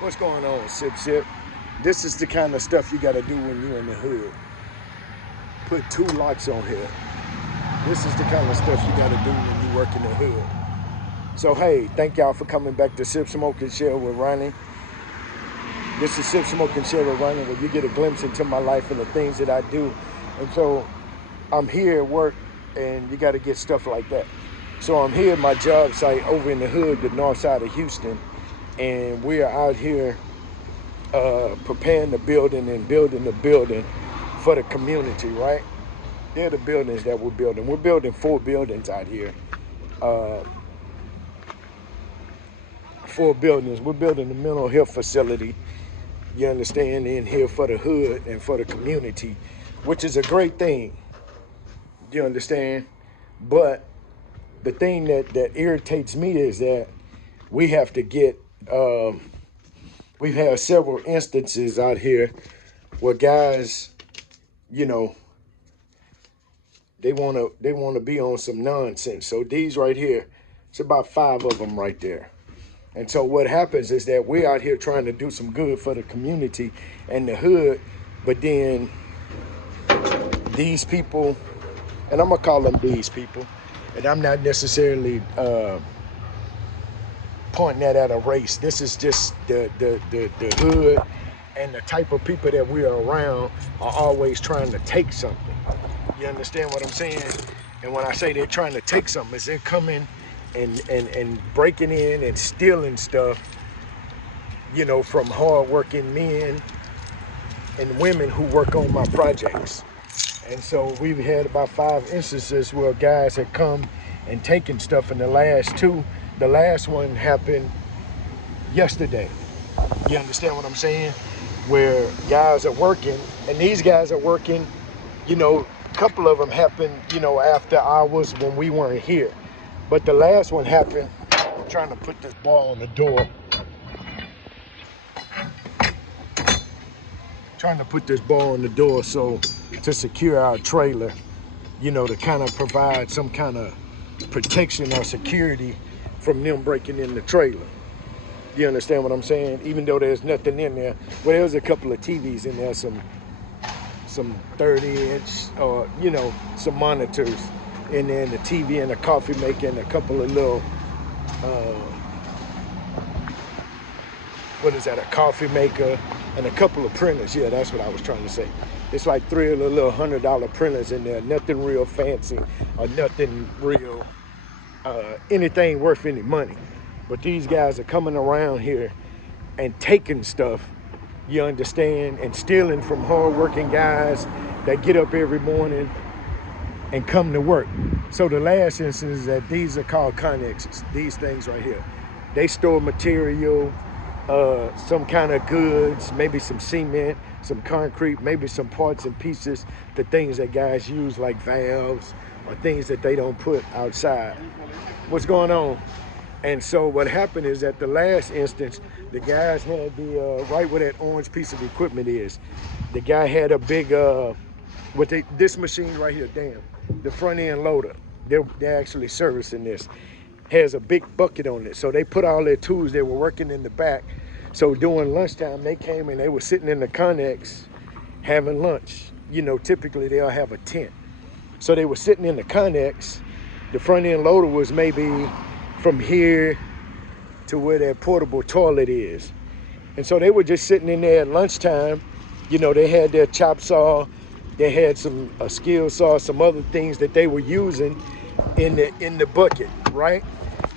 What's going on, Sip Sip? This is the kind of stuff you gotta do when you're in the hood. Put two locks on here. This is the kind of stuff you gotta do when you work in the hood. So hey, thank y'all for coming back to Sip Smoke and Share with Ronnie. This is Sip Smoke and Share with Ronnie, where you get a glimpse into my life and the things that I do. And so I'm here at work, and you gotta get stuff like that. So I'm here at my job site over in the hood, the north side of Houston, and we are out here preparing the building and building the building for the community, right? They're the buildings that we're building. We're building 4 buildings out here. 4 buildings. We're building a mental health facility, you understand, in here for the hood and for the community, which is a great thing, you understand? But the thing that irritates me is that we have to get, we've had several instances out here where guys, you know, they wanna be on some nonsense. So these right here, it's about 5 of them right there. And so what happens is that we're out here trying to do some good for the community and the hood, but then these people, and I'm gonna call them these people, and I'm not necessarily pointing that at a race. This is just the hood, and the type of people that we are around are always trying to take something. You understand what I'm saying? And when I say they're trying to take something, it's they're coming and breaking in and stealing stuff, you know, from hardworking men and women who work on my projects. And so we've had about 5 instances where guys had come and taken stuff, and the last one happened yesterday. You understand what I'm saying? Where guys are working, and these guys are working, you know, a couple of them happened, you know, after hours when we weren't here. But the last one happened, I'm trying to put this ball on the door. Trying to put this ball on the door so to secure our trailer, you know, to kind of provide some kind of protection or security from them breaking in the trailer. You understand what I'm saying? Even though there's nothing in there. Well, there's a couple of TVs in there, some 30-inch or, you know, some monitors in there, and the TV and a coffee maker and a couple of little, what is that, a coffee maker and a couple of printers. Yeah, that's what I was trying to say. It's like 3 of the little $100 printers in there, nothing real fancy or nothing real, anything worth any money. But these guys are coming around here and taking stuff, you understand, and stealing from hardworking guys that get up every morning and come to work. So the last instance is that these are called connexes, these things right here. They store material, some kind of goods, maybe some cement, some concrete, maybe some parts and pieces, the things that guys use like valves or things that they don't put outside. What's going on? And so what happened is that the last instance, the guys had the, right where that orange piece of equipment is, the guy had a big, this machine right here, damn, the front end loader, they're actually servicing this, has a big bucket on it. So they put all their tools, they were working in the back. So during lunchtime, they came and they were sitting in the Connex having lunch. You know, typically they'll have a tent. So they were sitting in the Connex. The front end loader was maybe from here to where that portable toilet is. And so they were just sitting in there at lunchtime. You know, they had their chop saw, they had a skill saw, some other things that they were using in the bucket, right?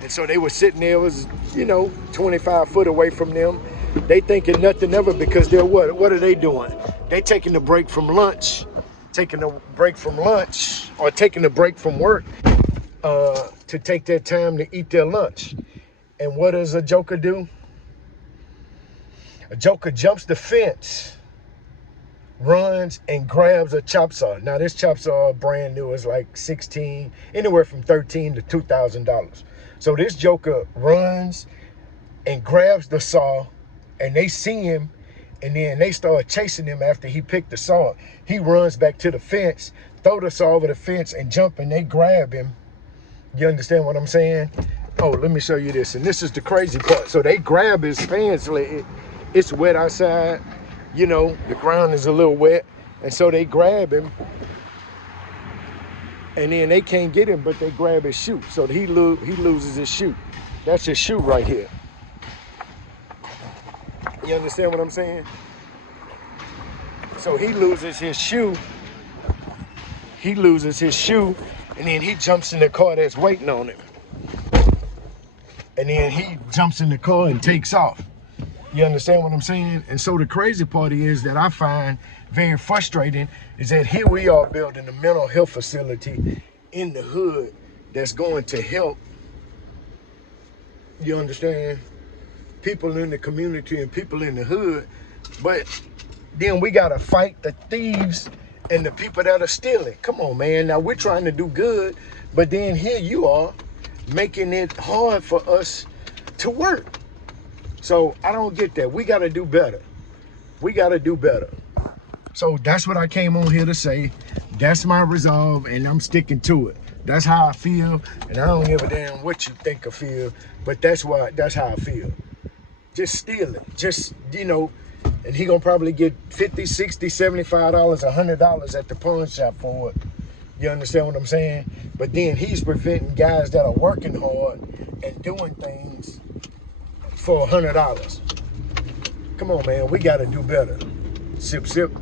And so they were sitting there, it was, you know, 25 foot away from them. They thinking nothing of it because they're what are they doing? They taking a break from lunch, or taking a break from work to take their time to eat their lunch. And what does a joker do? A joker jumps the fence, runs and grabs a chop saw. Now this chop saw brand new is like anywhere from $13 to $2,000. So this joker runs and grabs the saw, and they see him, and then they start chasing him after he picked the saw. He runs back to the fence, throw the saw over the fence and jump, and they grab him. You understand what I'm saying? Oh, let me show you this. And this is the crazy part. So they grab his pants leg It's wet outside, you know, the ground is a little wet, and so they grab him, and then they can't get him, but they grab his shoe. So he loses his shoe. That's his shoe right here. You understand what I'm saying? So he loses his shoe. He loses his shoe, and then he jumps in the car that's waiting on him. And then he jumps in the car and takes off. You understand what I'm saying? And so the crazy part is that I find very frustrating is that here we are building a mental health facility in the hood that's going to help, you understand, people in the community and people in the hood. But then we gotta fight the thieves and the people that are stealing. Come on, man. Now we're trying to do good, but then here you are making it hard for us to work. So I don't get that. We gotta do better. We gotta do better. So that's what I came on here to say. That's my resolve, and I'm sticking to it. That's how I feel, and I don't give a damn what you think I feel, but that's how I feel. Just steal it. Just, you know, and he gonna probably get $50, $60, $75, $100 at the pawn shop for it. You understand what I'm saying? But then he's preventing guys that are working hard and doing things for $100. Come on, man, we gotta do better. Sip, sip.